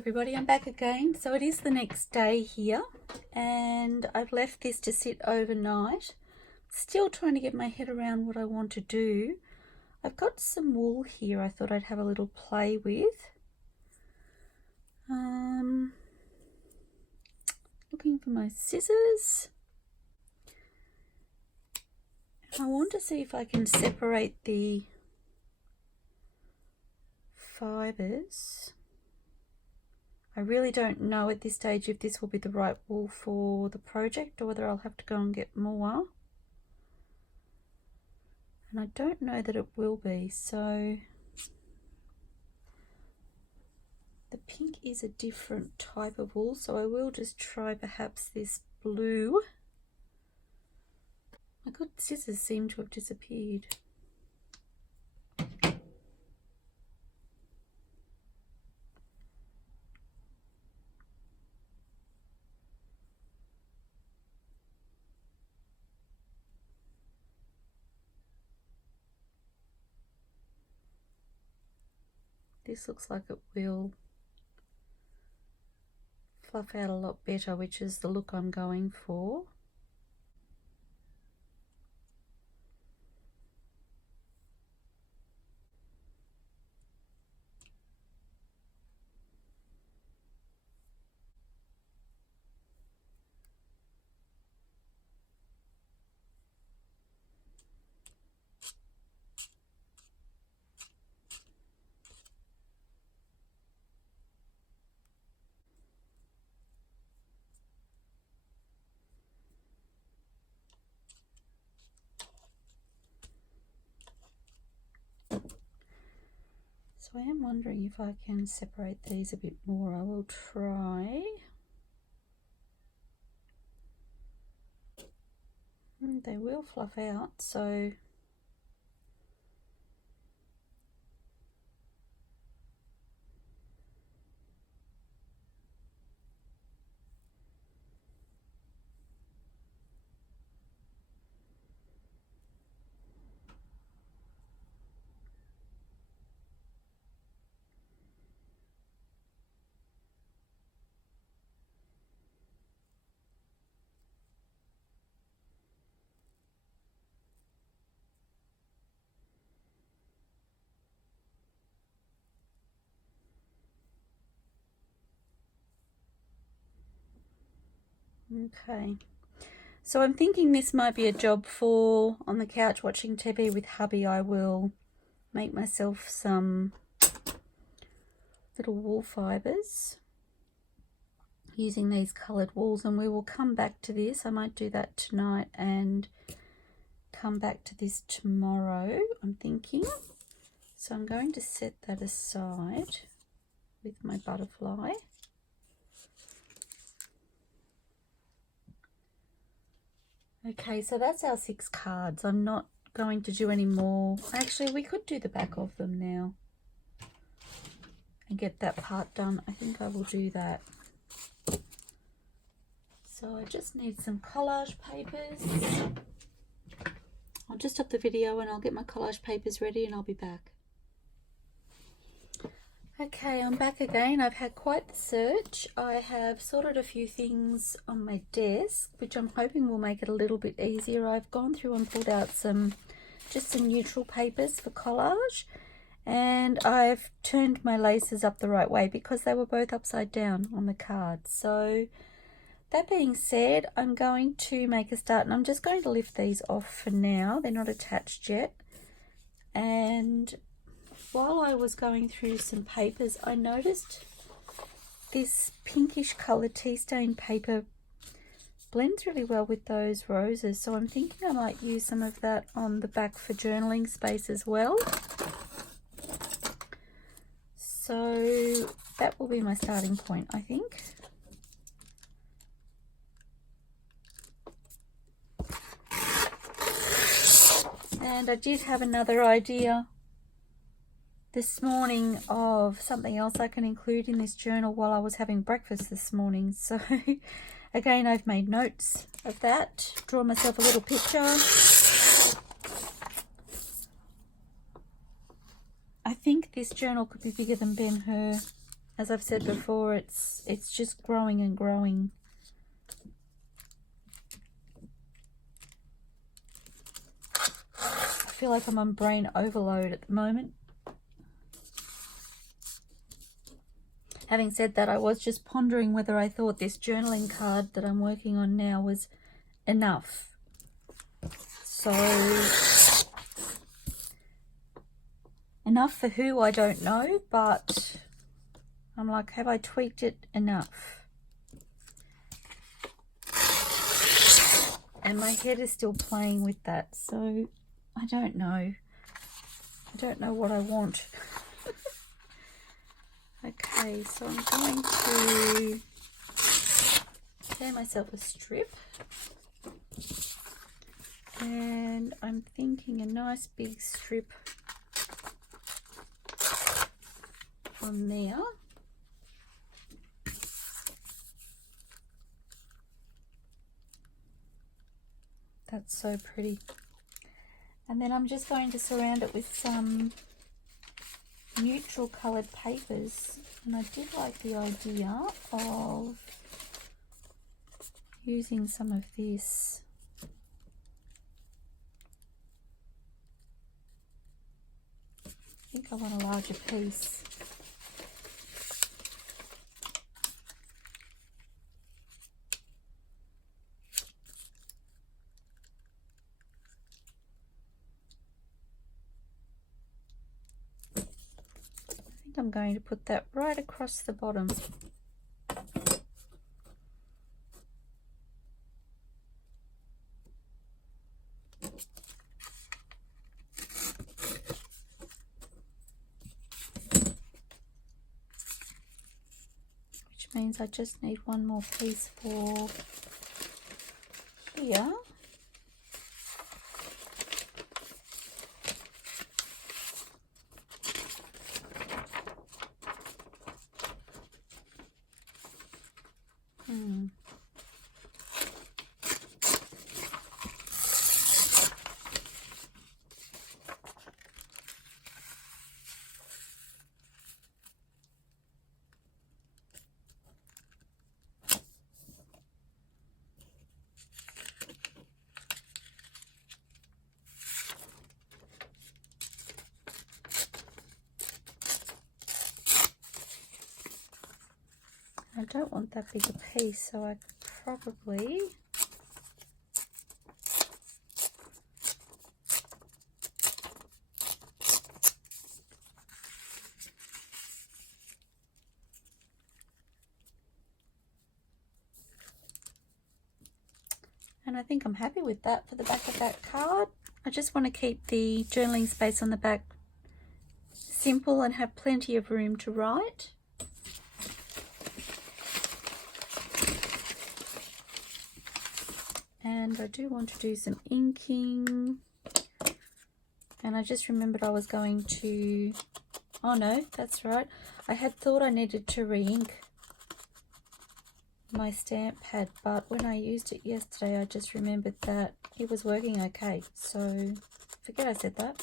everybody, I'm back again. So it is the next day here and I've left this to sit overnight. Still trying to get my head around what I want to do. I've got some wool here I thought I'd have a little play with. Looking for my scissors. I want to see if I can separate the fibres. I really don't know at this stage if this will be the right wool for the project or whether I'll have to go and get more. And I don't know that it will be, so the pink is a different type of wool, so I will just try perhaps this blue. My good scissors seem to have disappeared. This looks like it will fluff out a lot better, which is the look I'm going for. So I am wondering if I can separate these a bit more. I will try. They will fluff out, so okay. So I'm thinking this might be a job for on the couch watching TV with hubby. I will make myself some little wool fibres using these coloured wools, and we will come back to this. I might do that tonight and come back to this tomorrow, I'm thinking. So I'm going to set that aside with my butterfly. Okay, so that's our 6 cards. I'm not going to do any more. Actually, we could do the back of them now and get that part done. I think I will do that. So I just need some collage papers. I'll just stop the video and I'll get my collage papers ready and I'll be back. Okay, I'm back again. I've had quite the search. I have sorted a few things on my desk, which I'm hoping will make it a little bit easier. I've gone through and pulled out some neutral papers for collage, and I've turned my laces up the right way because they were both upside down on the card. So that being said, I'm going to make a start, and I'm just going to lift these off for now. They're not attached yet. And while I was going through some papers, I noticed this pinkish colour tea stain paper blends really well with those roses. So I'm thinking I might use some of that on the back for journaling space as well. So that will be my starting point, I think. And I did have another idea this morning of something else I can include in this journal while I was having breakfast this morning. So again, I've made notes of that, drawn myself a little picture. I think this journal could be bigger than Ben-Hur as I've said before, it's just growing and growing. I feel like I'm on brain overload at the moment. Having said that, I was just pondering whether I thought this journaling card that I'm working on now was enough. So, enough for who, I don't know, but I'm like, have I tweaked it enough? And my head is still playing with that, so I don't know. I don't know what I want. Okay, so I'm going to tear myself a strip. And I'm thinking a nice big strip from there. That's so pretty. And then I'm just going to surround it with some neutral coloured papers. And I did like the idea of using some of this. I think I want a larger piece. I think I'm going to put that right across the bottom. Means I just need one more piece for here. I don't want that big a piece, so I could probably and I think I'm happy with that for the back of that card. I just want to keep the journaling space on the back simple and have plenty of room to write. And I do want to do some inking. And I just remembered I was going to, oh no, that's right. I had thought I needed to re-ink my stamp pad, but when I used it yesterday, I just remembered that it was working okay. So forget I said that.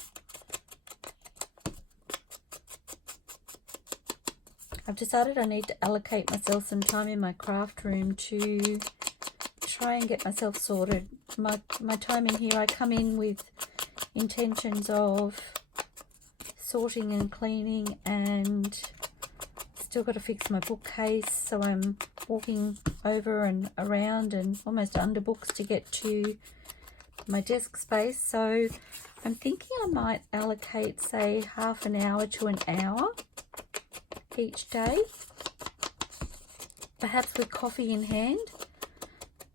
I've decided I need to allocate myself some time in my craft room to try and get myself sorted. My time in here, I come in with intentions of sorting and cleaning, and still got to fix my bookcase, so I'm walking over and around and almost under books to get to my desk space. So I'm thinking I might allocate, say, half an hour to an hour each day, perhaps with coffee in hand,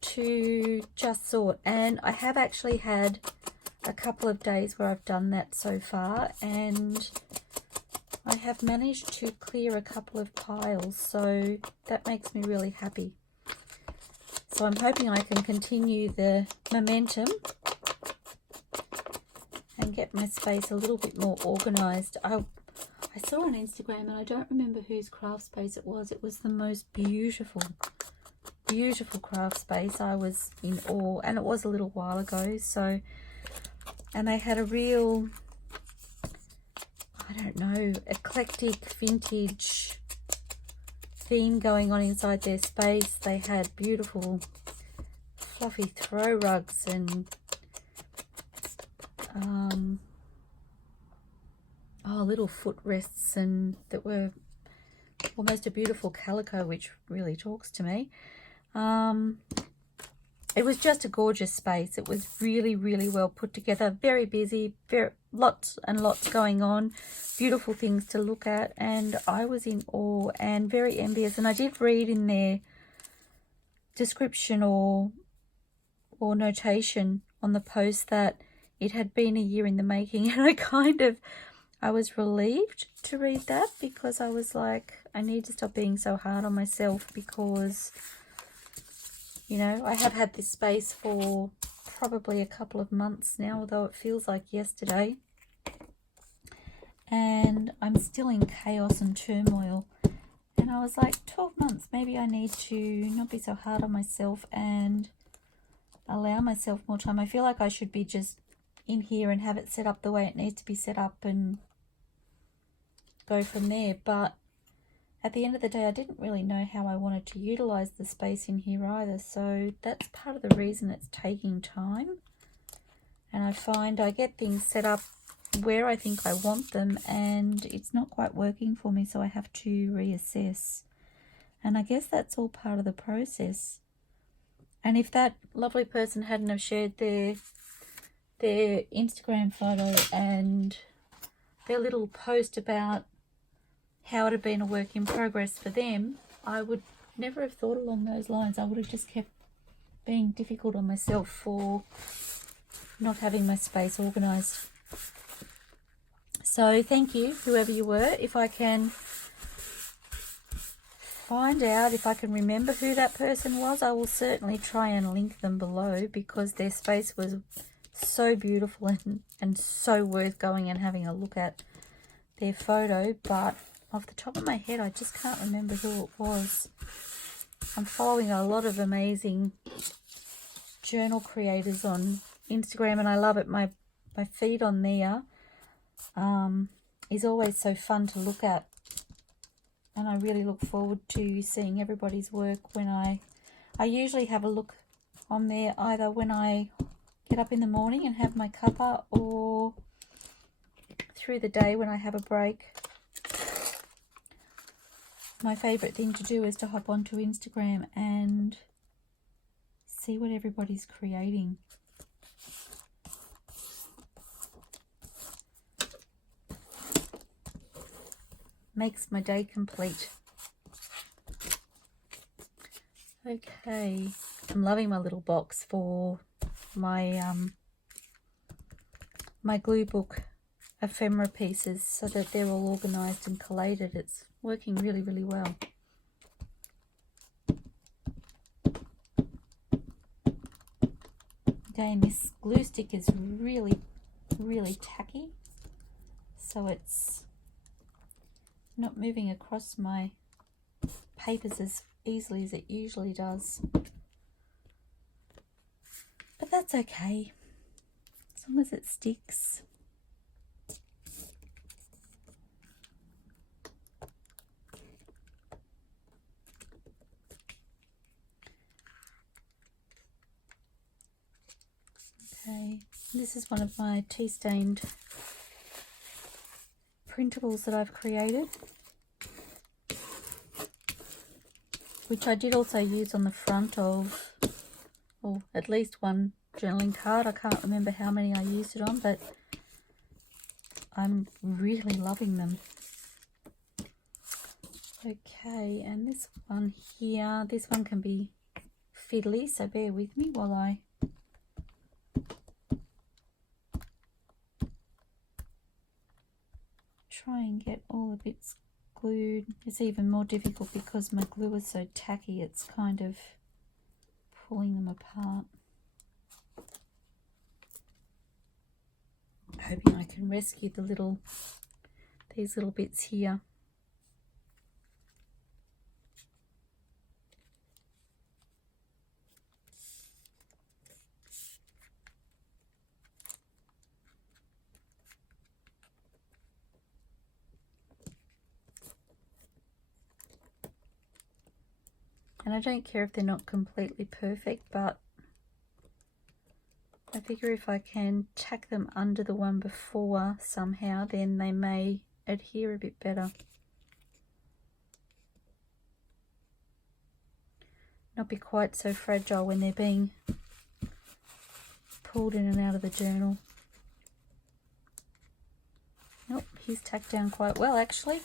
to just sort. And I have actually had a couple of days where I've done that so far, and I have managed to clear a couple of piles, so that makes me really happy. So I'm hoping I can continue the momentum and get my space a little bit more organized. I saw on Instagram, and I don't remember whose craft space it was. It was the most beautiful craft space. I was in awe, and it was a little while ago. So, and they had a real, I don't know, eclectic vintage theme going on inside their space. They had beautiful fluffy throw rugs and little footrests, and that were almost a beautiful calico, which really talks to me. It was just a gorgeous space. It was really, really well put together, very busy, lots and lots going on, beautiful things to look at, and I was in awe and very envious. And I did read in their description or notation on the post that it had been a year in the making, and I was relieved to read that, because I was like, I need to stop being so hard on myself, because, you know, I have had this space for probably a couple of months now, although it feels like yesterday. And I'm still in chaos and turmoil. And I was like, 12 months, maybe I need to not be so hard on myself and allow myself more time. I feel like I should be just in here and have it set up the way it needs to be set up and go from there. But at the end of the day, I didn't really know how I wanted to utilize the space in here either. So that's part of the reason it's taking time. And I find I get things set up where I think I want them, and it's not quite working for me, so I have to reassess. And I guess that's all part of the process. And if that lovely person hadn't have shared their Instagram photo and their little post about how it had been a work in progress for them, I would never have thought along those lines. I would have just kept being difficult on myself for not having my space organised. So thank you, whoever you were. If I can find out, if I can remember who that person was, I will certainly try and link them below, because their space was so beautiful and so worth going and having a look at their photo. But off the top of my head, I just can't remember who it was. I'm following a lot of amazing journal creators on Instagram, and I love it. My feed on there is always so fun to look at, and I really look forward to seeing everybody's work. When I usually have a look on there either when I get up in the morning and have my cuppa, or through the day when I have a break. My favourite thing to do is to hop onto Instagram and see what everybody's creating. Makes my day complete. Okay, I'm loving my little box for my my glue book ephemera pieces, so that they're all organised and collated. It's working really, really well. Again, this glue stick is really, really tacky, so it's not moving across my papers as easily as it usually does. But that's okay, as long as it sticks. Okay, this is one of my tea-stained printables that I've created, which I did also use on the front of, or at least one journaling card. I can't remember how many I used it on, but I'm really loving them. Okay, and this one here, this one can be fiddly, so bear with me while I try and get all the bits glued. It's even more difficult because my glue is so tacky, it's kind of pulling them apart. Hoping I can rescue these little bits here. And I don't care if they're not completely perfect, but I figure if I can tack them under the one before somehow, then they may adhere a bit better. Not be quite so fragile when they're being pulled in and out of the journal. Nope, he's tacked down quite well actually.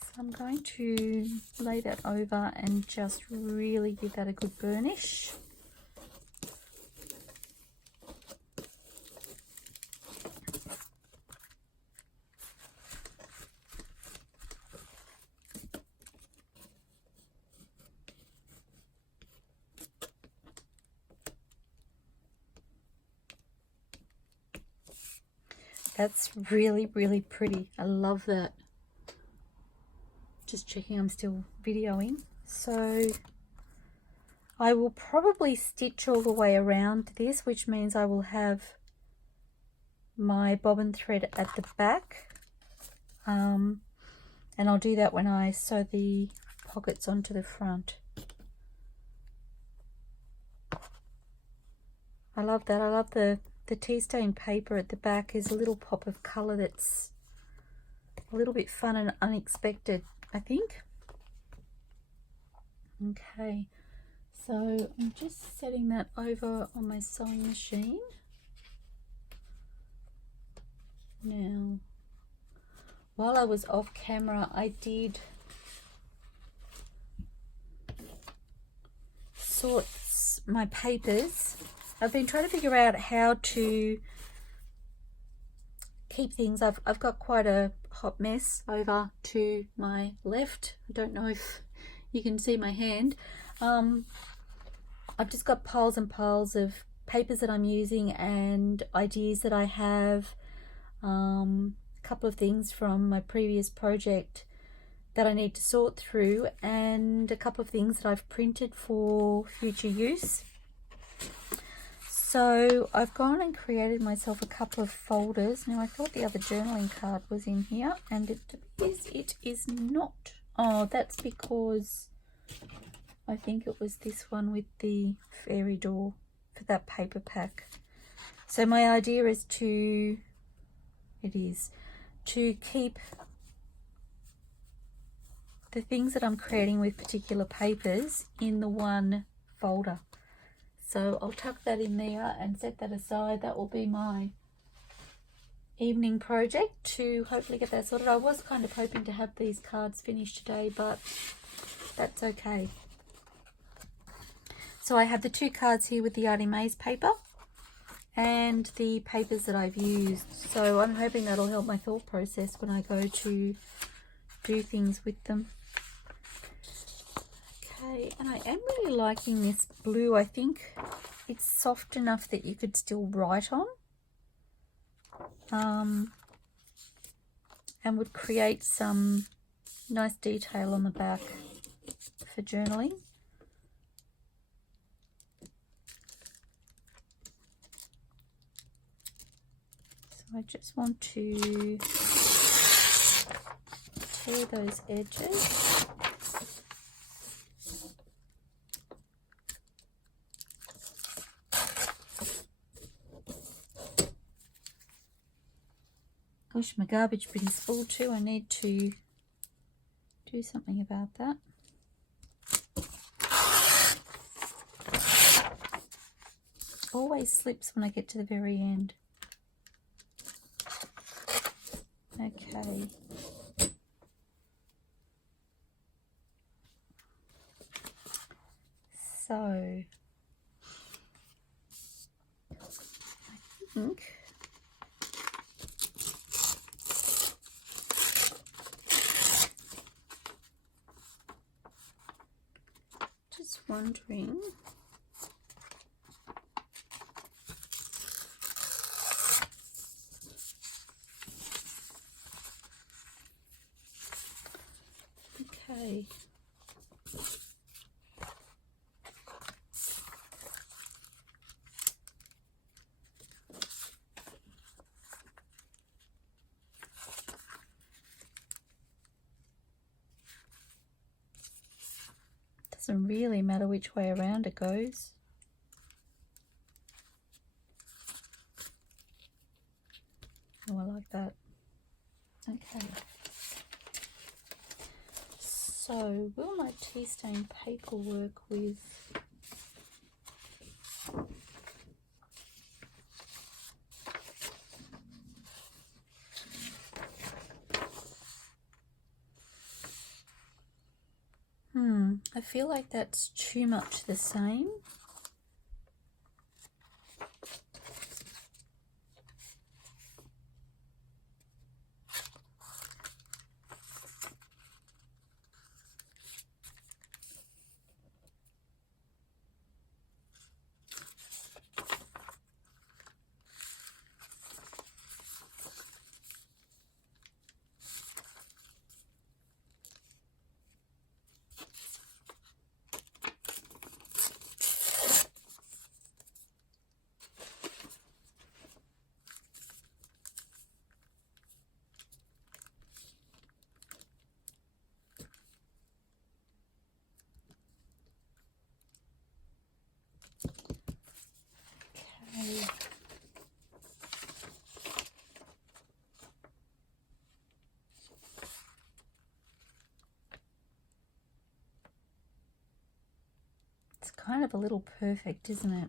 So I'm going to lay that over and just really give that a good burnish. That's really, really pretty. I love that. Just checking I'm still videoing. So I will probably stitch all the way around this, which means I will have my bobbin thread at the back. And I'll do that when I sew the pockets onto the front. I love that. I love the tea stain paper at the back is a little pop of colour that's a little bit fun and unexpected, I think. Okay, so I'm just setting that over on my sewing machine. Now, while I was off camera, I did sort my papers. I've been trying to figure out how to keep things. I've got quite a hot mess over to my left. I don't know if you can see my hand. I've just got piles and piles of papers that I'm using and ideas that I have. A couple of things from my previous project that I need to sort through, and a couple of things that I've printed for future use. So I've gone and created myself a couple of folders. Now I thought the other journaling card was in here, and it is not. Oh, that's because I think it was this one with the fairy door for that paper pack. So my idea is to keep the things that I'm creating with particular papers in the one folder. So I'll tuck that in there and set that aside. That will be my evening project to hopefully get that sorted. I was kind of hoping to have these cards finished today, but that's okay. So I have the two cards here with the ARTYmaze paper and the papers that I've used. So I'm hoping that'll help my thought process when I go to do things with them. Okay, and I am really liking this blue. I think it's soft enough that you could still write on, and would create some nice detail on the back for journaling. So I just want to tear those edges. Gosh, my garbage bin is full too. I need to do something about that. Always slips when I get to the very end. Okay. So, I think just wondering okay. Doesn't really matter which way around it goes. Oh, I like that. Okay. So, will my tea stain paper work with... I feel like that's too much the same. It's kind of a little perfect, isn't it?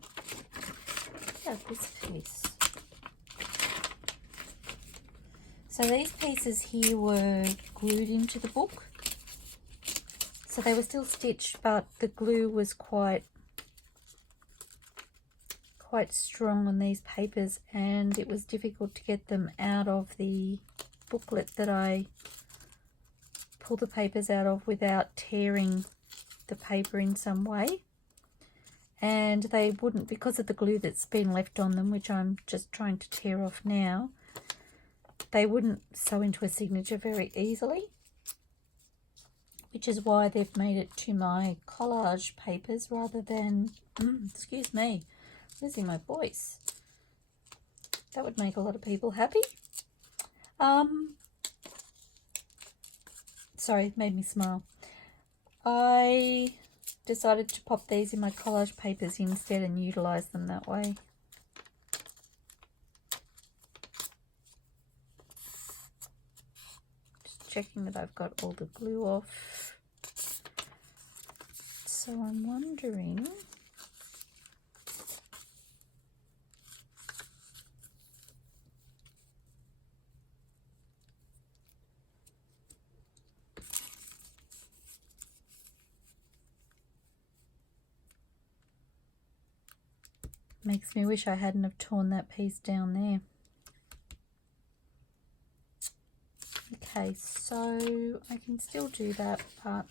Look at this piece. So these pieces here were glued into the book. So they were still stitched, but the glue was quite strong on these papers, and it was difficult to get them out of the booklet that I pulled the papers out of without tearing the paper in some way. And they wouldn't, because of the glue that's been left on them, which I'm just trying to tear off now, they wouldn't sew into a signature very easily, which is why they've made it to my collage papers rather than, excuse me, losing my voice. That would make a lot of people happy. Sorry, it made me smile. I decided to pop these in my collage papers instead and utilize them that way. Just checking that I've got all the glue off. So I'm wondering, makes me wish I hadn't have torn that piece down there. Okay, so I can still do that, but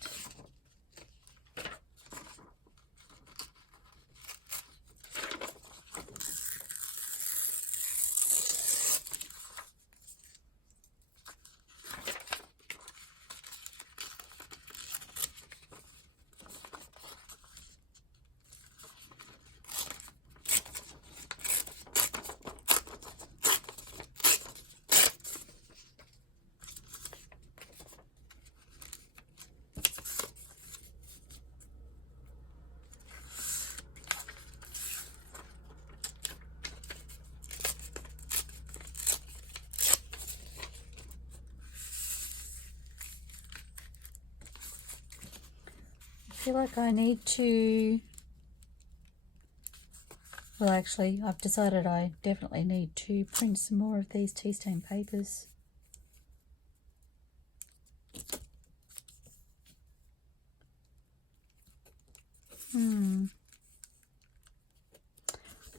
I feel like I need to, well actually I've decided I definitely need to print some more of these tea stain papers.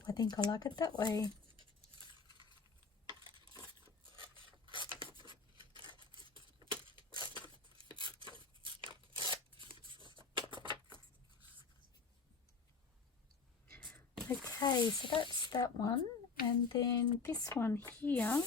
I think I like it that way. Okay, so that's that one, and then this one here,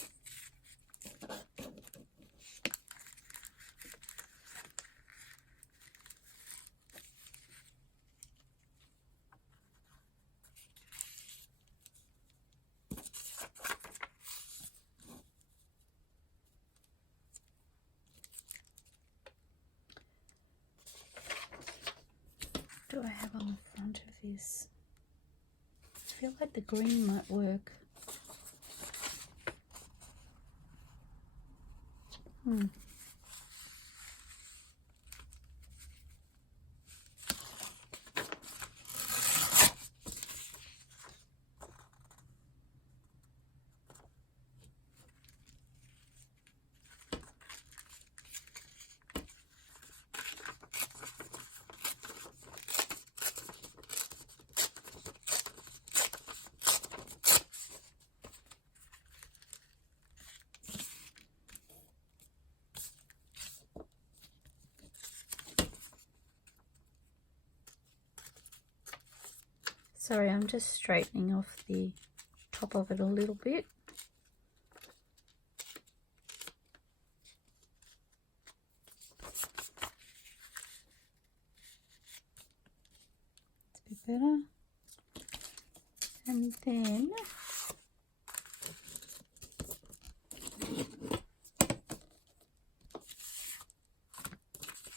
feel like the green might work. Sorry, I'm just straightening off the top of it a little bit. It's a bit better. And then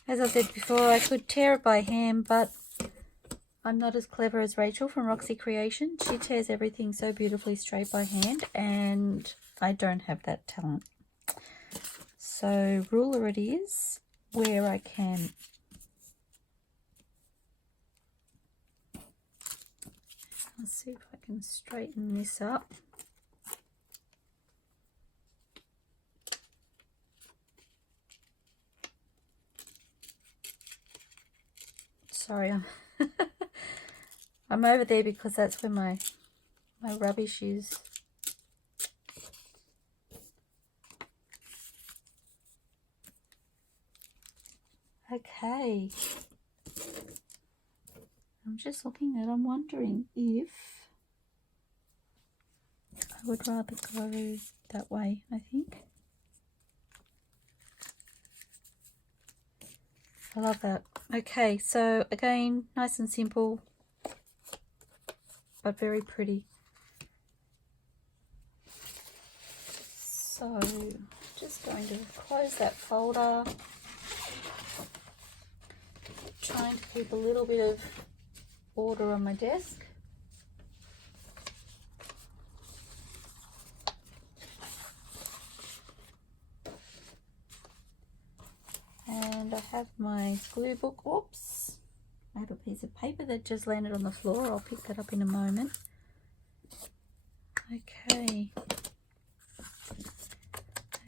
as I said before, I could tear it by hand, but I'm not as clever as Rachel from Roxy Creations. She tears everything so beautifully straight by hand, and I don't have that talent. So ruler it is where I can. Let's see if I can straighten this up. Sorry, I'm over there because that's where my rubbish is. Okay. I'm just looking at it. I'm wondering if I would rather go that way, I think. I love that. Okay, so again, nice and simple, but very pretty. So just going to close that folder, trying to keep a little bit of order on my desk. And I have my glue book. Oops, I have a piece of paper that just landed on the floor. I'll pick that up in a moment. Okay.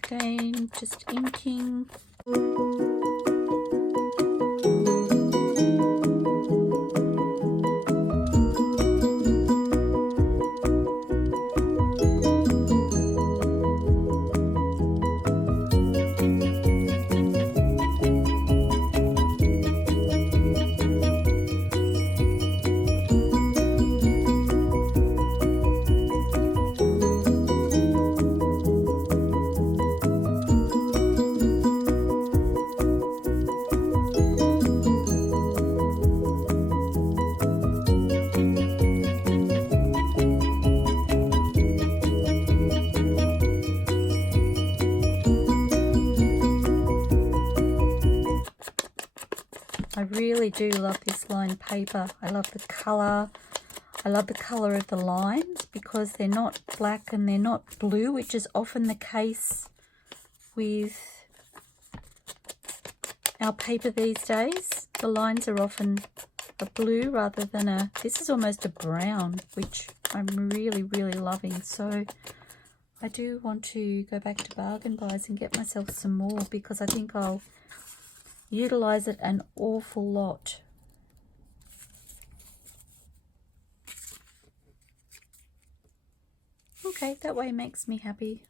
Again, just inking. I really do love this lined paper. I love the colour. I love the colour of the lines because they're not black and they're not blue, which is often the case with our paper these days. The lines are often a blue rather than a, this is almost a brown, which I'm really, really loving. So I do want to go back to Bargain Buys and get myself some more because I think I'll utilize it an awful lot. Okay, that way makes me happy.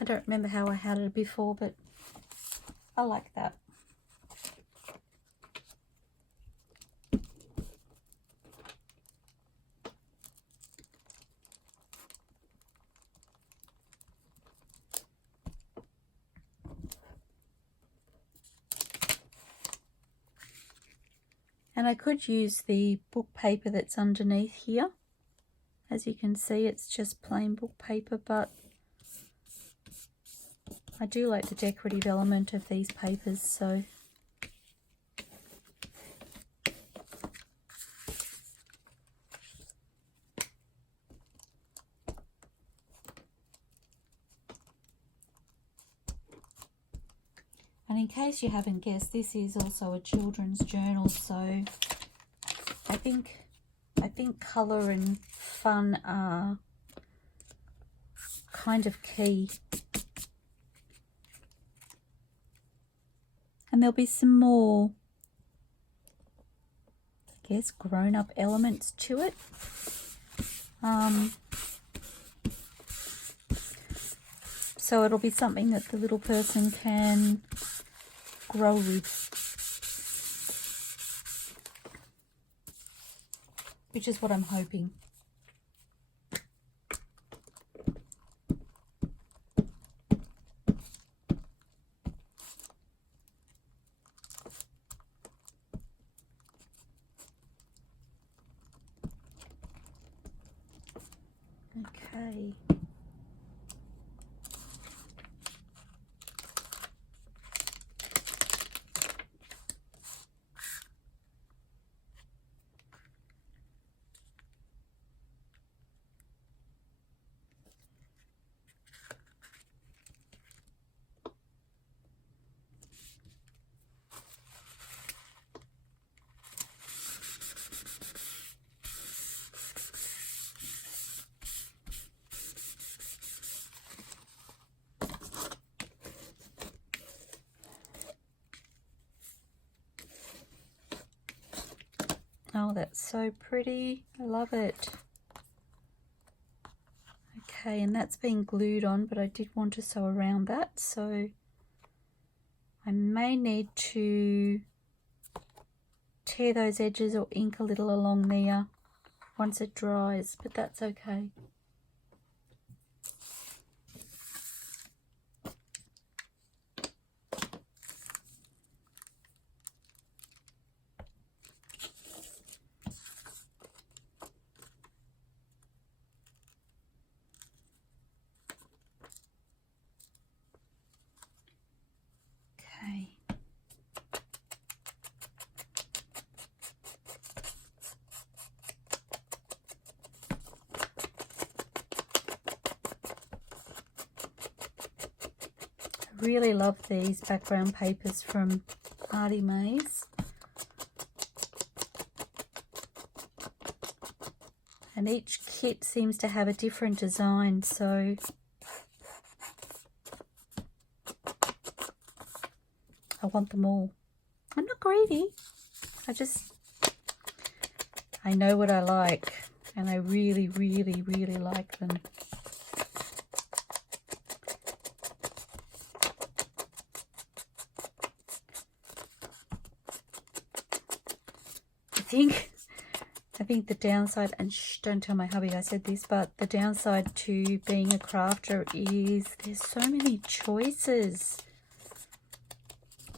I don't remember how I had it before, but I like that. And I could use the book paper that's underneath here. As you can see, it's just plain book paper, but I do like the decorative element of these papers, so in case you haven't guessed, this is also a children's journal, so I think colour and fun are kind of key. And there'll be some more, I guess, grown-up elements to it. So it'll be something that the little person can grow with, which is what I'm hoping. Okay. Oh, that's so pretty. I love it. Okay, and that's been glued on, but I did want to sew around that, so I may need to tear those edges or ink a little along there once it dries, but that's okay. Really love these background papers from ARTYmaze, and each kit seems to have a different design, so I want them all. I'm not greedy, I know what I like, and I really like them. I think the downside, and shh, don't tell my hubby I said this, but the downside to being a crafter is there's so many choices.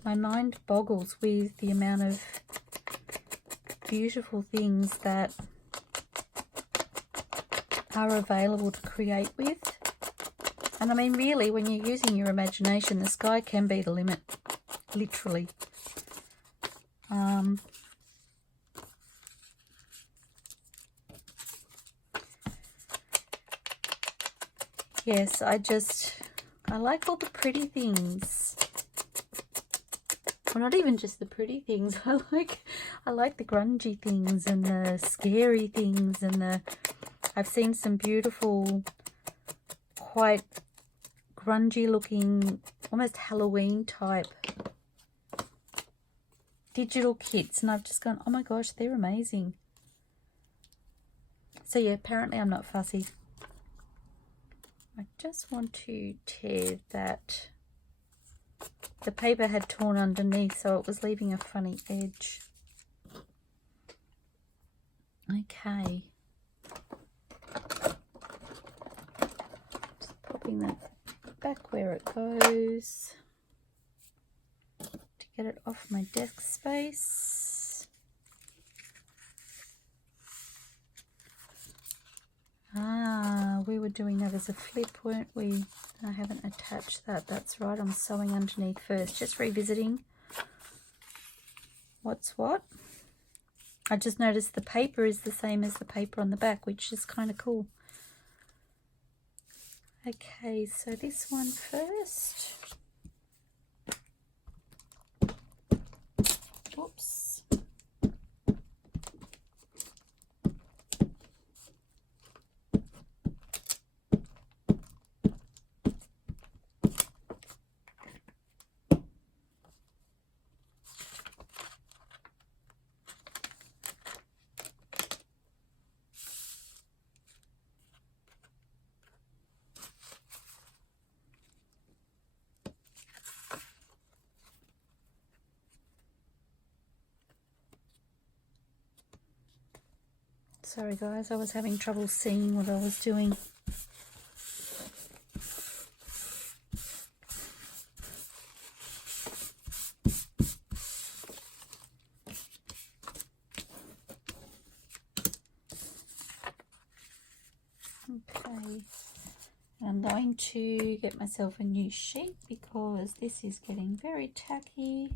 My mind boggles with the amount of beautiful things that are available to create with. And I mean, really, when you're using your imagination, the sky can be the limit, literally. Yes, I like all the pretty things. Well, not even just the pretty things. I like the grungy things and the scary things, and I've seen some beautiful, quite grungy looking, almost Halloween type digital kits, and I've just gone, oh my gosh, they're amazing. So yeah, apparently I'm not fussy. I just want to tear that. The paper had torn underneath, so it was leaving a funny edge. Okay. Just popping that back where it goes to get it off my desk space. We were doing that as a flip, weren't we? I haven't attached that. That's right, I'm sewing underneath first. Just revisiting what's what. I just noticed the paper is the same as the paper on the back, which is kind of cool. Okay, so this one first. Sorry guys, I was having trouble seeing what I was doing. Okay, I'm going to get myself a new sheet because this is getting very tacky.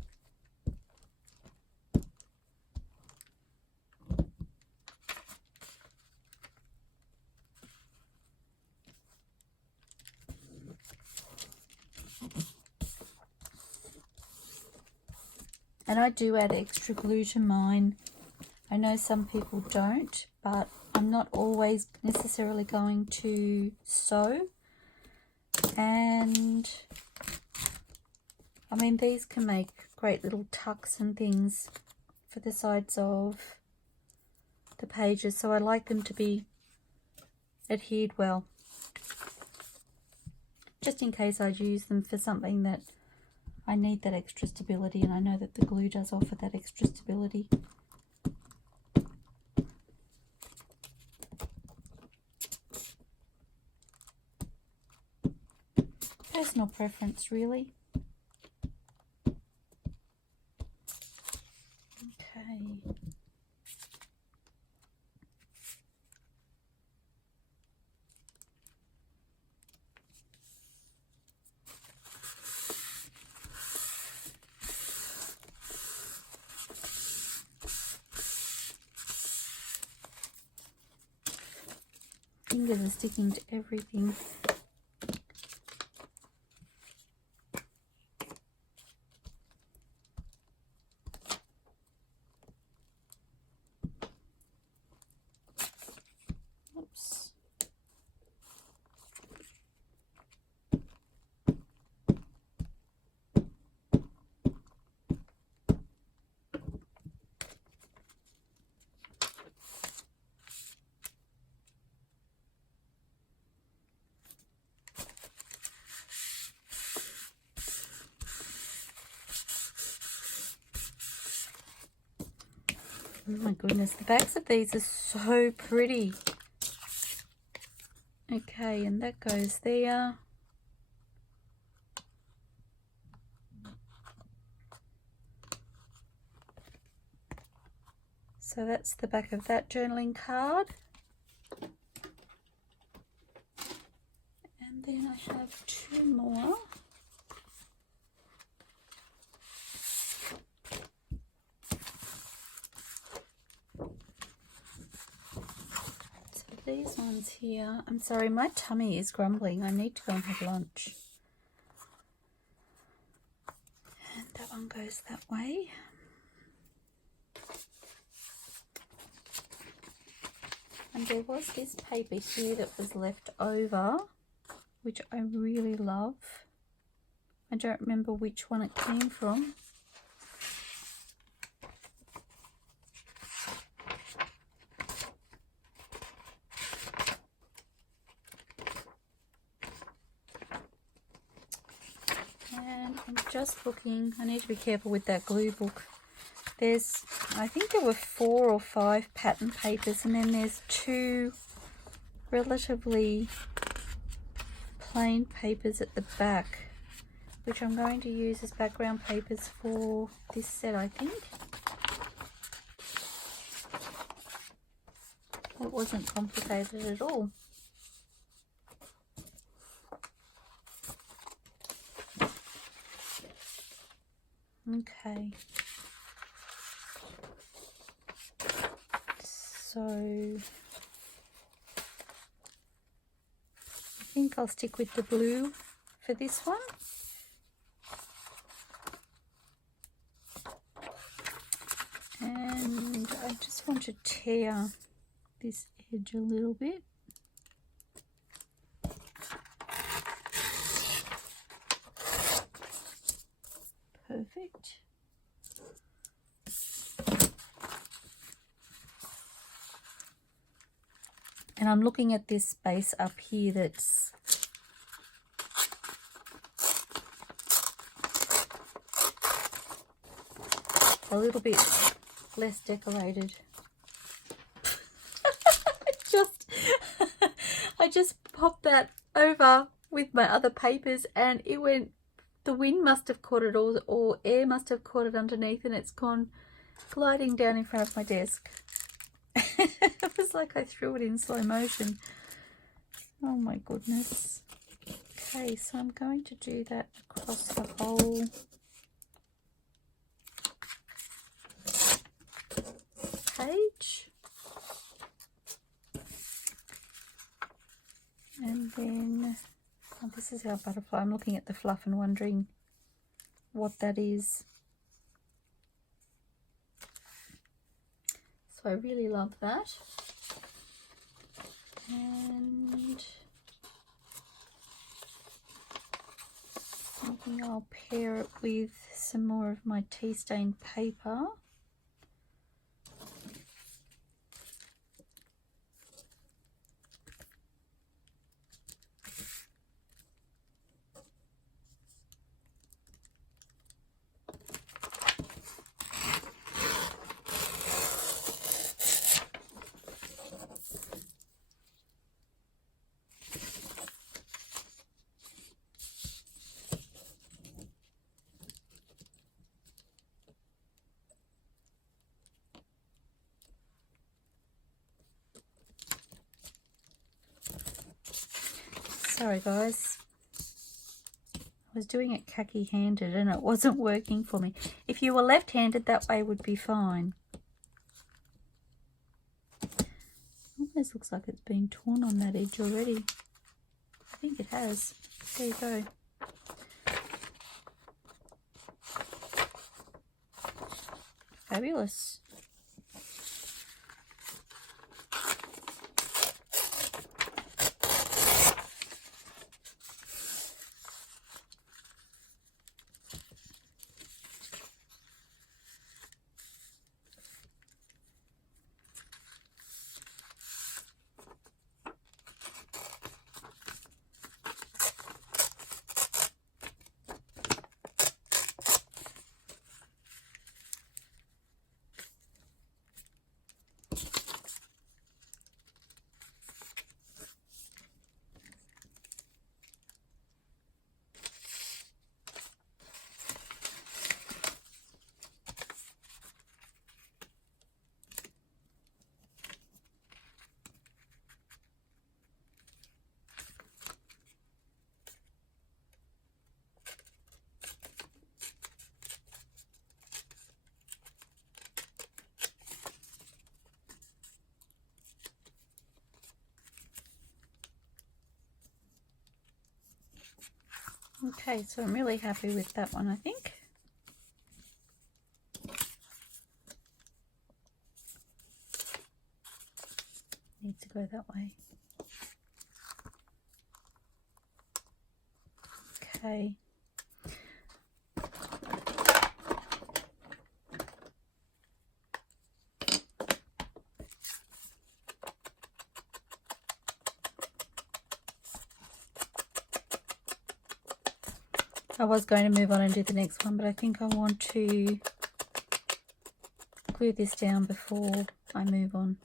And I do add extra glue to mine. I know some people don't, but I'm not always necessarily going to sew. And I mean, these can make great little tucks and things for the sides of the pages, so I like them to be adhered well, just in case I'd use them for something that I need that extra stability, and I know that the glue does offer that extra stability. Personal preference, really. Okay. Fingers are sticking to everything. Oops. Oh my goodness, the backs of these are so pretty. Okay, and that goes there. So that's the back of that journaling card. And then I have two more. These ones here, I'm sorry, my tummy is grumbling. I need to go and have lunch. And that one goes that way. And there was this paper here that was left over, which I really love. I don't remember which one it came from. I'm just looking, I need to be careful with that glue book. There's, I think there were 4 or 5 pattern papers, and then there's 2 relatively plain papers at the back, which I'm going to use as background papers for this set, I think. It wasn't complicated at all. Okay, so I think I'll stick with the blue for this one. And I just want to tear this edge a little bit. Perfect. And I'm looking at this space up here that's a little bit less decorated. popped that over with my other papers and it went, the wind must have caught it, or air must have caught it underneath, and it's gone gliding down in front of my desk. It was like I threw it in slow motion. Oh my goodness. Okay, so I'm going to do that across the whole page. And then, oh, this is our butterfly. I'm looking at the fluff and wondering what that is. So I really love that. And thinking I'll pair it with some more of my tea stain paper. Sorry guys, I was doing it khaki-handed and it wasn't working for me. If you were left-handed, that way would be fine. Almost looks like it's been torn on that edge already. I think it has. There you go. Fabulous. Okay, so I'm really happy with that one, I think. Needs to go that way. Okay. I was going to move on and do the next one, but I think I want to glue this down before I move on.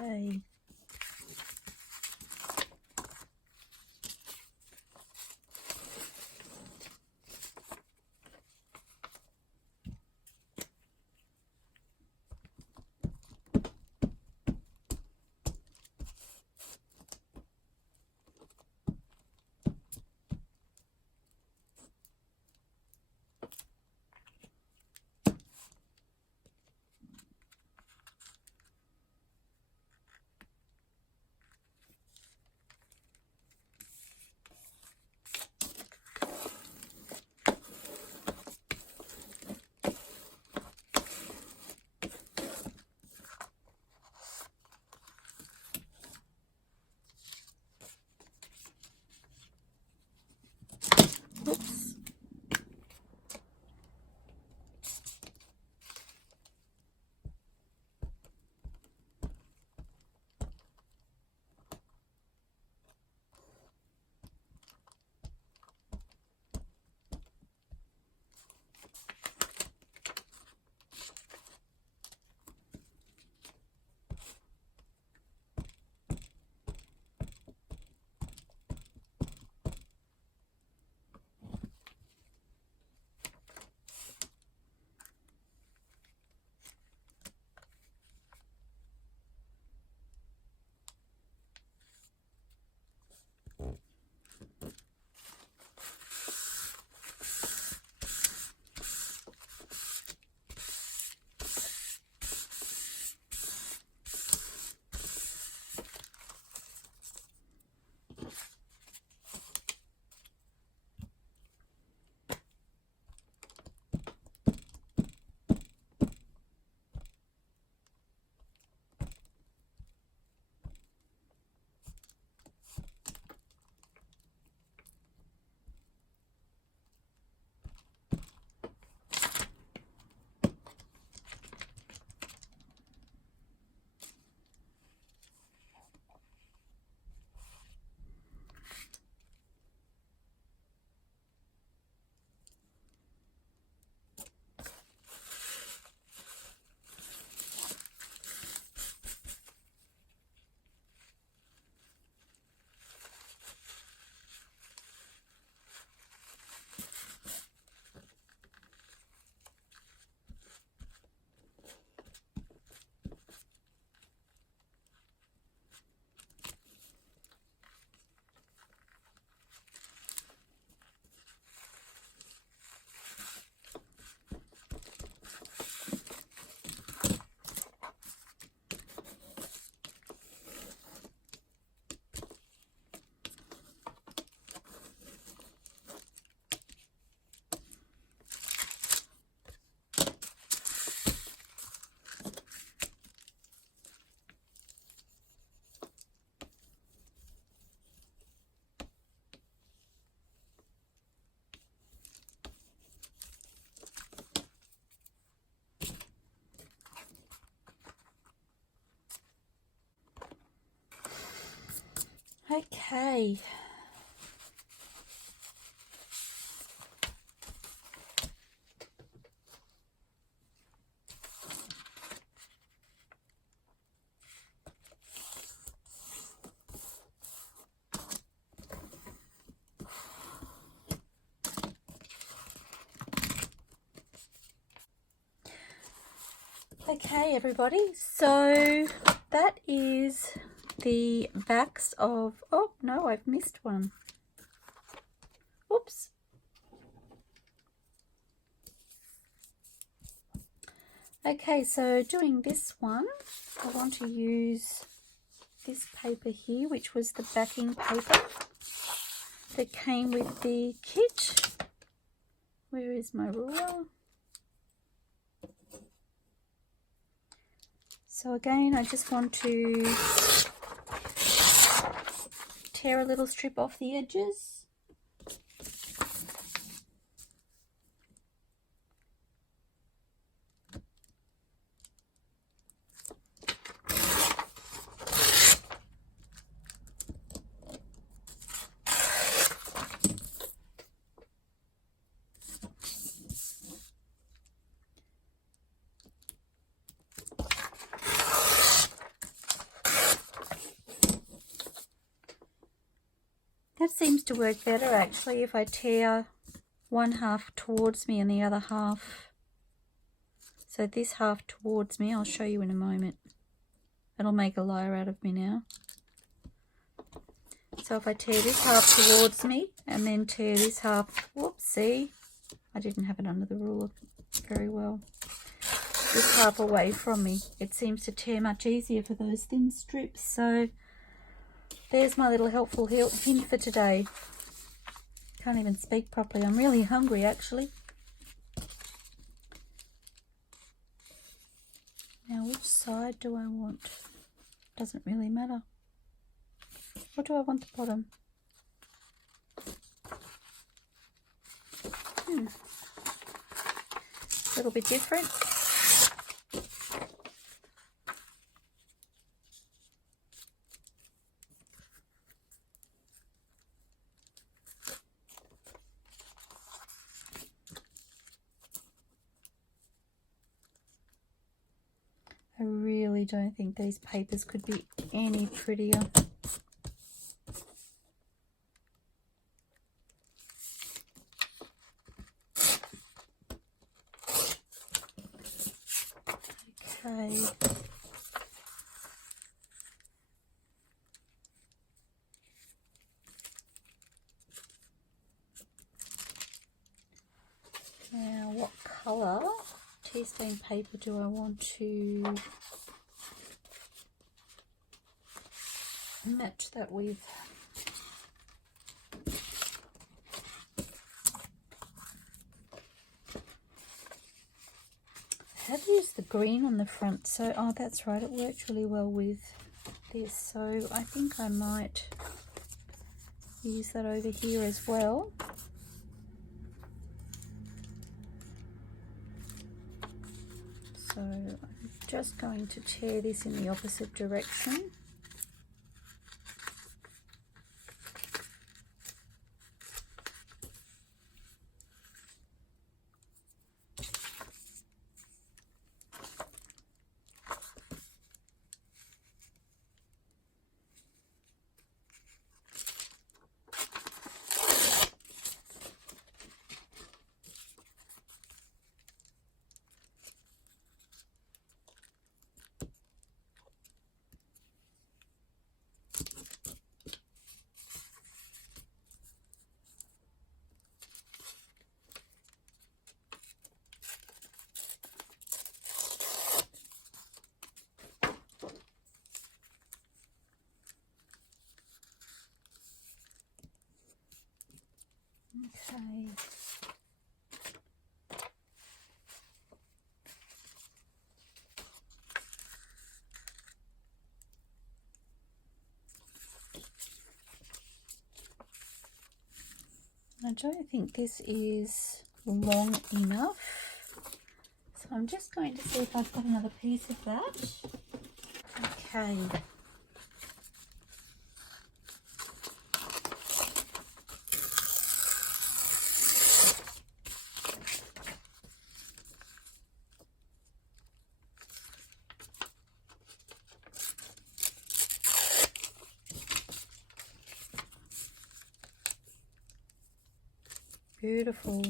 Okay. Okay. Okay, everybody, so that is the backs of, oh no, I've missed one. Oops. Okay, so doing this one, I want to use this paper here, which was the backing paper that came with the kit. Where is my ruler? So again, I just want to tear a little strip off the edges. That seems to work better actually if I tear one half towards me and the other half. So this half towards me, I'll show you in a moment. It'll make a liar out of me now. So if I tear this half towards me and then tear this half, whoops, see, I didn't have it under the ruler very well. This half away from me, it seems to tear much easier for those thin strips. So there's my little helpful hint for today. Can't even speak properly. I'm really hungry actually. Now which side do I want? Doesn't really matter. Or do I want the bottom? A little bit different. I really don't think these papers could be any prettier. Okay. Now what colour teaspoon paper do I want to match that with? I have used the green on the front, so oh that's right, it worked really well with this, so I think I might use that over here as well. So I'm just going to tear this in the opposite direction. Okay. I don't think this is long enough, so I'm just going to see if I've got another piece of that. Okay. Beautiful.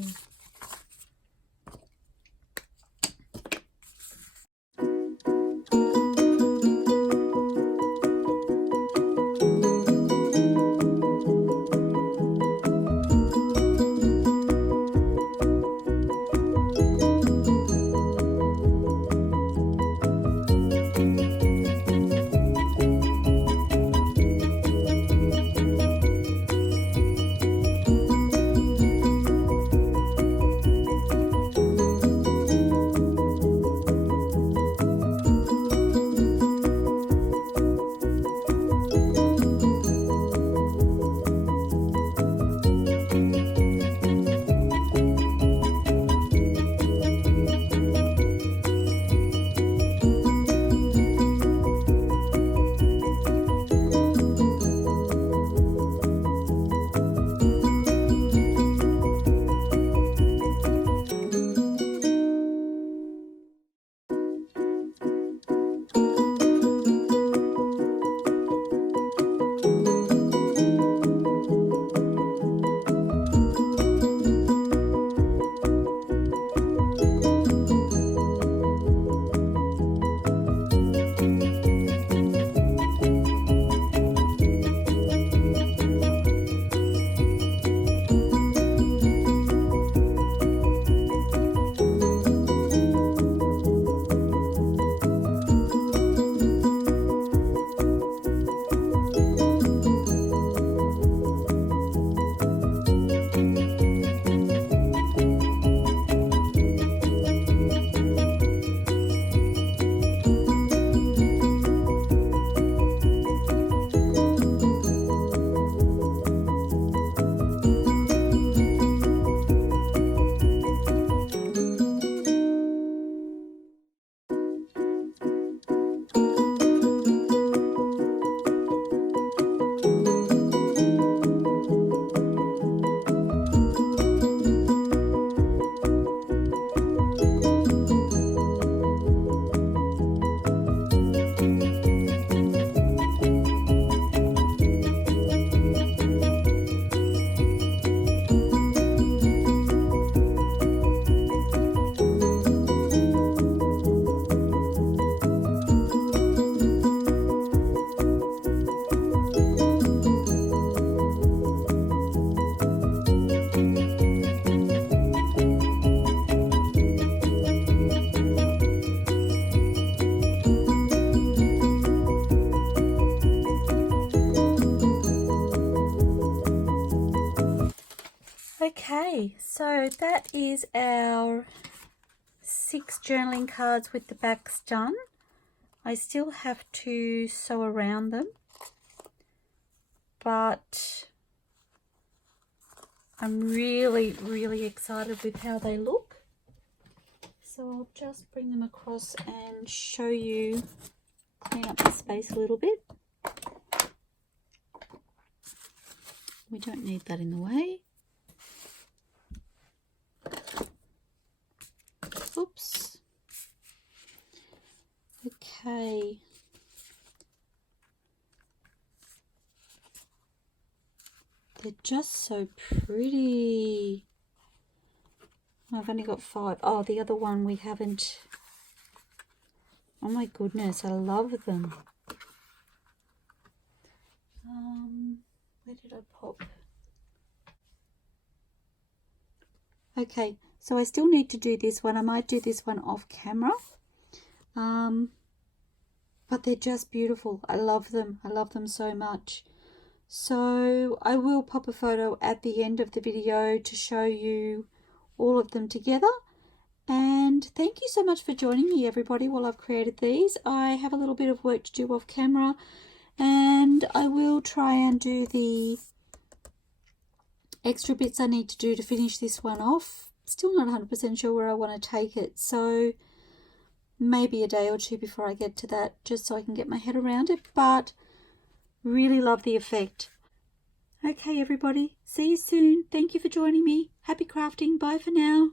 Okay, so that is our 6 journaling cards with the backs done. I still have to sew around them, but I'm really, really excited with how they look. So I'll just bring them across and show you, clean up the space a little bit. We don't need that in the way. Oops. Okay. They're just so pretty. I've only got 5. Oh, the other one we haven't. Oh my goodness, I love them. Where did I pop? Okay, so I still need to do this one. I might do this one off camera. But they're just beautiful. I love them. I love them so much. So I will pop a photo at the end of the video to show you all of them together. And thank you so much for joining me, everybody, while I've created these. I have a little bit of work to do off camera, and I will try and do the extra bits I need to do to finish this one off. Still not 100% sure where I want to take it, so maybe a day or two before I get to that, just so I can get my head around it, but really love the effect. Okay, everybody, see you soon. Thank you for joining me. Happy crafting. Bye for now.